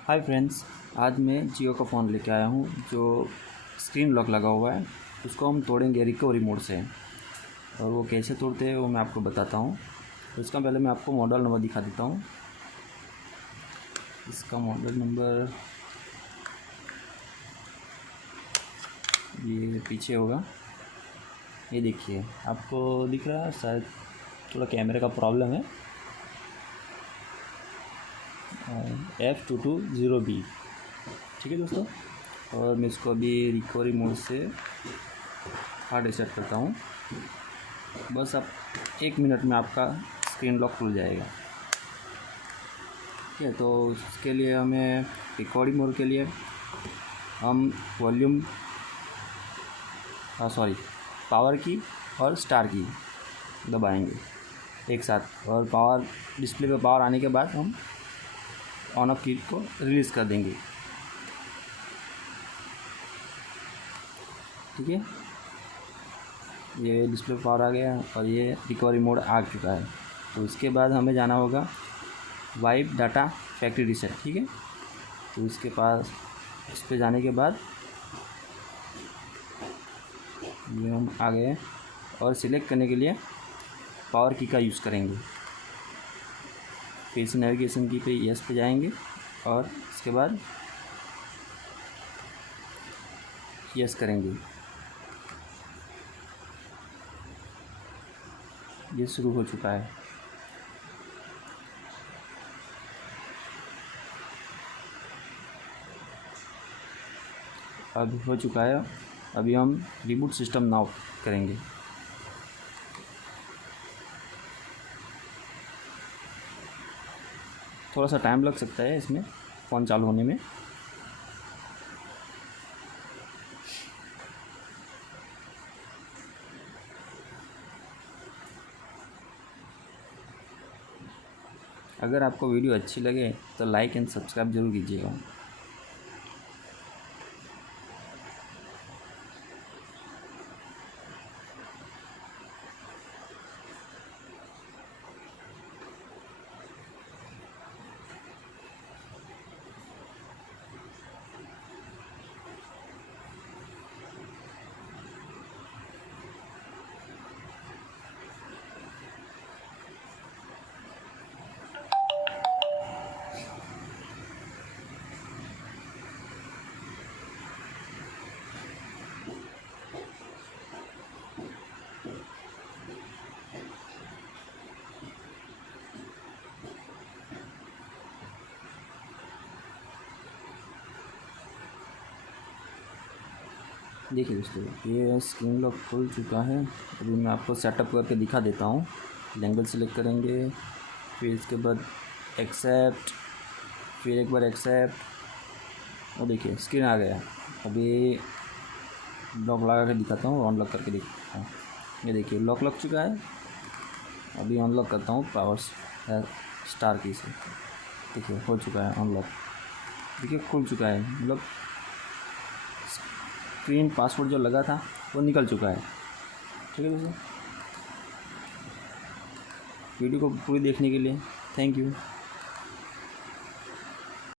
Hi friends, आज मैं जियो का फ़ोन लेके आया हूँ जो स्क्रीन लॉक लगा हुआ है। उसको हम तोड़ेंगे रिकवरी मोड से, और वो कैसे तोड़ते हैं वो मैं आपको बताता हूँ। तो इसका पहले मैं आपको मॉडल नंबर दिखा देता हूँ। इसका मॉडल नंबर ये पीछे होगा, ये देखिए आपको दिख रहा है, शायद थोड़ा कैमरे का प्रॉब्लम है। F220B, ठीक है दोस्तों। और मैं इसको अभी रिकवरी मोड से हार्ड रीसेट करता हूँ। बस अब 1 मिनट में आपका स्क्रीन लॉक खुल जाएगा। ठीक है, तो इसके लिए हमें रिकवरी मोड के लिए हम वॉल्यूम पावर की और स्टार की दबाएंगे एक साथ, और पावर डिस्प्ले पे पावर आने के बाद हम ऑन ऑफ की को रिलीज़ कर देंगे। ठीक है, ये डिस्प्ले पे पावर आ गया और ये रिकवरी मोड आ चुका है। तो इसके बाद हमें जाना होगा वाइप डाटा फैक्ट्री रीसेट। ठीक है, तो इसके पास इस पे जाने के बाद ये हम आ गए, और सिलेक्ट करने के लिए पावर की का यूज़ करेंगे। फिर से नेविगेशन की पे यस पे जाएंगे, और इसके बाद यस करेंगे। ये शुरू हो चुका है। अब हो चुका है। अभी हम रिबूट सिस्टम नाउ करेंगे। थोड़ा सा टाइम लग सकता है इसमें फ़ोन चालू होने में। अगर आपको वीडियो अच्छी लगे तो लाइक एंड सब्सक्राइब ज़रूर कीजिएगा। देखिए दोस्तों, ये स्क्रीन लॉक खुल चुका है। अभी मैं आपको सेटअप करके दिखा देता हूँ। लैंग्वेज सेलेक्ट करेंगे, फिर इसके बाद एक्सेप्ट, फिर एक बार एक्सेप्ट, और देखिए स्क्रीन आ गया। अभी लॉक लगा कर दिखाता हूँ, ऑन लॉक करके दिखाता हूँ। ये देखिए लॉक लग चुका है। अभी अनलॉक करता हूँ पावर स्टार की से। देखिए हो चुका है अनलॉक। देखिए खुल चुका है, मतलब स्क्रीन पासवर्ड जो लगा था वो निकल चुका है। ठीक है दोस्तों, वीडियो को पूरी देखने के लिए थैंक यू।